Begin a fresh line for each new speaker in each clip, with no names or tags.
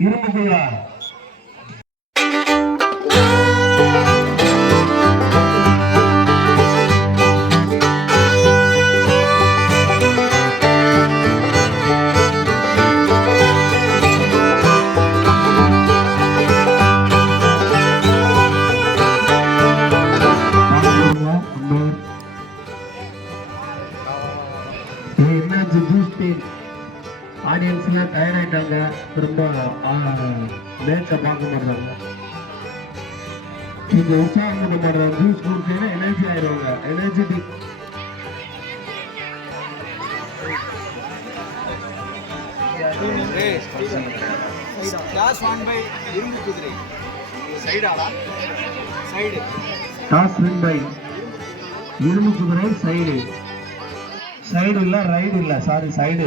விரும்புகிறார் ஆயிட்டாங்க திரும்ப பார்க்க மாட்டாங்க இங்க உற்சாகம் மாட்டாங்க ஜூஸ் குடிச்சீங்கன்னா எனர்ஜி ஆயிடுவாங்க. எனர்ஜெட்டிக்
ஒன் பை இரும்பு குதிரை சைடாடா சைடு
டாஸ் வின் பை இரும்பு குதிரை சைடு சைடு இல்ல ரைடு இல்ல. சாரி சைடு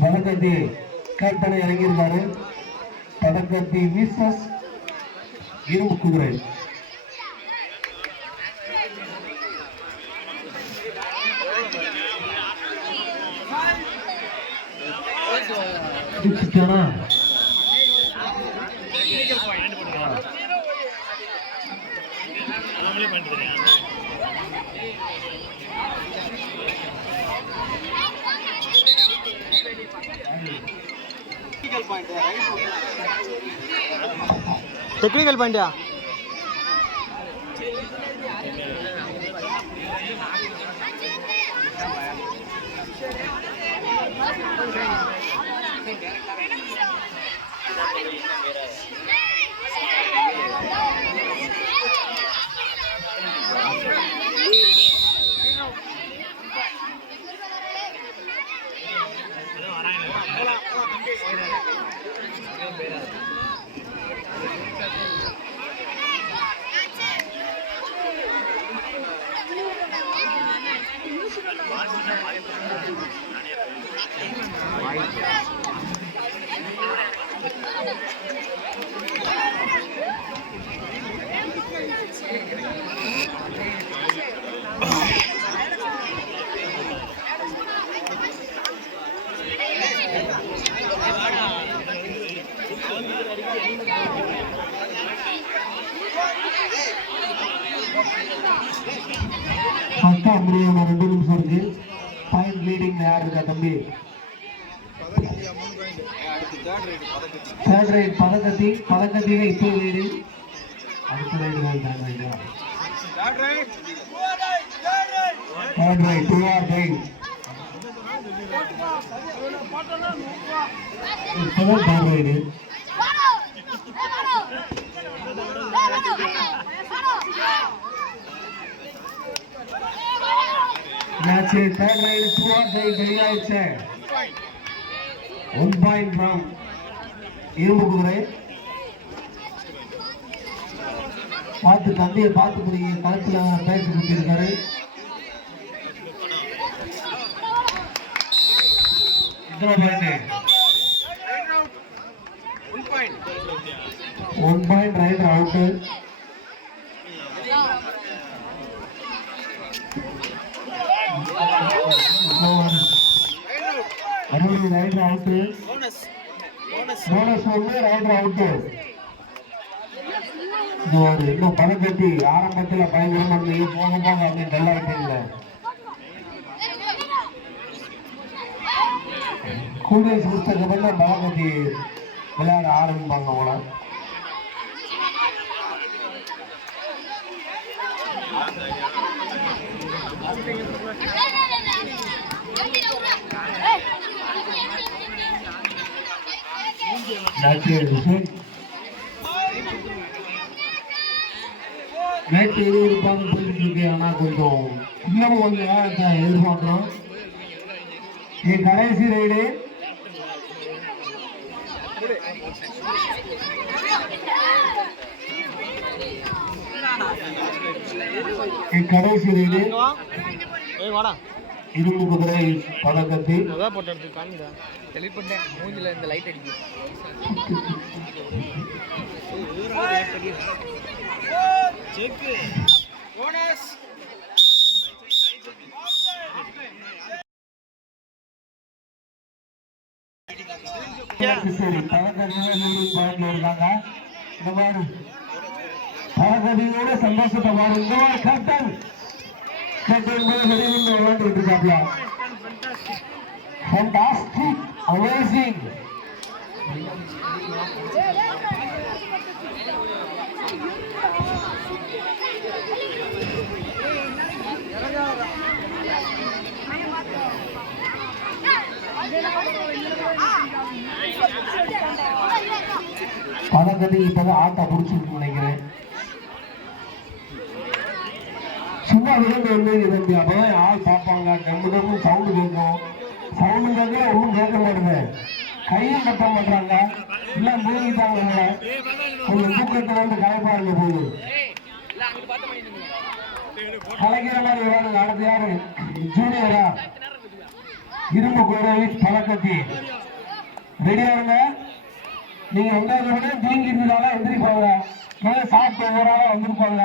பதக்கத்தி கேப்டனை இறங்கியிருக்காரு பதக்கத்தி விசஸ் இரும்பு குதிரை Thank
you. டெக்னிக்கல் பாயிண்டா
సంస్థ అమ్రియా రెండు நிமிஷம் பாயிண்ட் லீடிங் யார் இருக்கா தம்பி?
தேர்ட் ரைட் பதக்கத்தி
பதக்கத்தில இப்போ லீடு அடுத்த ரைடு தான் third ரைடா
third raid
third raid do or raid இப்போதான் தேர்ட் ரைடு என்னாச்சு third raid do or raid வெளியாயிடுச்சு one point from இரும்பு குதிரை. பார்த்து தந்தையை பார்த்து பிடிங்க கழுத்துல பேசி கொடுத்திருக்காரு.
One point
one point raid out அறுபது ரைட் அவுட்டு
போனஸ்
ஒன்று ரைட் அவுட்டு ஒரு இன்னும் பணம் கட்டி ஆரம்பத்தில் பயங்கரமா இருந்தீங்க போக போக அப்படின்னு நல்லா கூடுதல் புத்தகம் தான் பலம் கட்டி விளையாட ஆரம்பிப்பாங்க போல. நேற்று இருபது பாதம் போயிட்டு இருக்கு ஆனா கொஞ்சம் இன்னமும் கொஞ்சம் நேரத்தை எதிர்பார்க்கிறோம். என் கடைசி ரைடு என் கடைசி ரைடு இரும்பு குதிரை
போனஸ்
சரி பாயிண்ட்ல இருக்காங்க இந்த மாதிரி பதக்கத்தையோட சந்தோஷத்தை பாரு இந்த மாதிரி கேப்டன் ஃபண்டாஸ்டிக் அமேசிங் பதக்கத்தை இப்பதான் ஆட்டை பிடிச்சிருக்கு நினைக்கிறேன். சும்மா விழுந்து வந்து இருந்து அப்பதான் ஆள் பார்ப்பாங்க டம்மு டம்மு சவுண்டு கேட்கும் சவுண்டு கேட்கல ஒன்றும் கேட்க மாட்டேங்குது கையும் கட்ட மாட்டாங்க எல்லாம் மூழ்கிட்டாங்க கொஞ்சம் தூக்கத்தை வந்து கலைப்பாருங்க போது கலைக்கிற மாதிரி விளையாடுங்க அடுத்து யாரு ஜூனியரா இரும்பு கோரவி பழக்கத்தி ரெடியா இருங்க நீங்க வந்ததை விட தூங்கி இருந்தாலும் எந்திரிப்பாங்க சாப்பிட்டு ஒரு ஆளா வந்திருப்பாங்க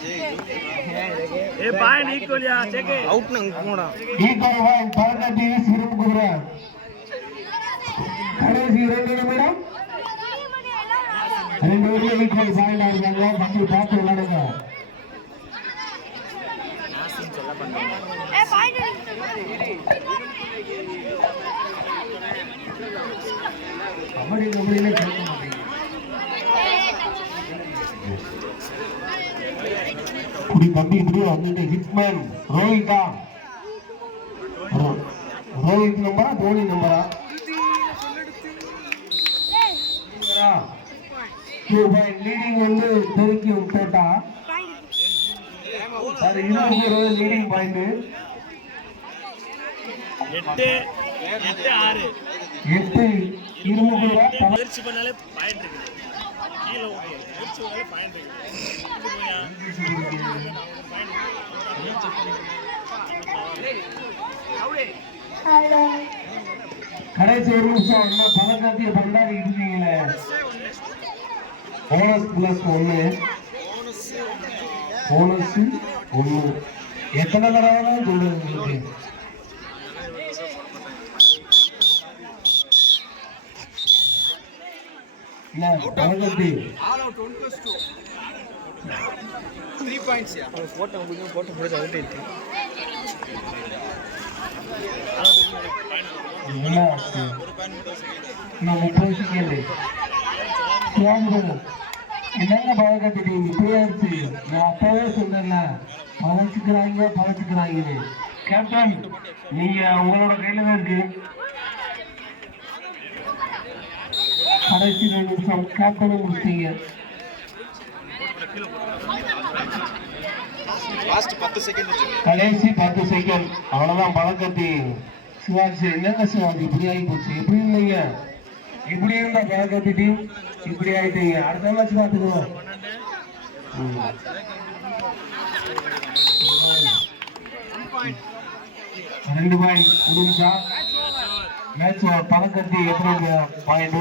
பழக்கத்தியா
ஏ பாயிண்ட் ஈக்குவலியா செக் அவுட் நங்க போடா
ஈக்குவல் பாயிண்ட் பழக்கத்தி சிறும் குதிரை கடைசி ரெண்டு நிமிடம் ரெண்டு பேரும் ஈக்குவல் பாயிண்டா இருக்காங்க தம்பி பார்த்து விளையாடுங்க கபடி கபடியில கேட்க மாட்டேங்குது இப்படி தம்பி இப்படி வந்துட்டு ஹிட்மேன் ரோஹிதா ரோஹித் நம்பரா தோனி நம்பரா டூ பாயிண்ட் லீடிங் வந்து பெருக்கி விட்டா அது இருபது இருபது லீடிங் பாயிண்ட்
எட்டு எட்டு ஆறு.
எட்டு இருபது கூட தல-
முயற்சி பண்ணாலே பாயிண்ட் இருக்கு கீழே ஓகே முயற்சி பண்ணாலே பாயிண்ட் இருக்கு
கடைசி ஒரு நிமிஷம் என்ன பதக்கத்தைய பந்தாடி இருக்கீங்களே? போனஸ் பிளஸ் ஒண்ணு. போனஸ் ஒண்ணு. எத்தனை தடவை தான் சொல்றது உங்களுக்கு. என்ன பதக்கத்தி
த்ரீ பாயிண்ட்ஸ் போட்டோ முடியும் போட்டோ முடிஞ்சு அவுட் ஆயிடுச்சு
என்னங்க பழக்கத்தை நீங்க இப்படியே இருந்துச்சு நான் அப்பவே சொன்னேன்ல. பழச்சுக்கிறாங்க பழச்சுக்கிறாங்கன்னு. கேப்டன் நீங்க உங்களோட கையில தான் இருக்கு. கடைசி ரெண்டு நிமிஷம். கேப்டனும் முடிச்சிட்டீங்க
லாஸ்ட் பத்து செகண்ட்
கடைசி பத்து செகண்ட் அவ்வளவுதான் பழக்கத்தி. சிவாஜி என்னங்க சிவாஜி? இப்படி ஆகி போச்சு. எப்படி இருந்தீங்க இப்படி இருந்த பழக்கத்தி டீம். இப்படி ஆயிட்டீங்க அடுத்த மேட்ச் பார்த்துக்குவோம். ரெண்டு பாயிண்ட் முடிஞ்சா? மேட்ச் பழக்கத்தி எத்தனை பாயிண்ட்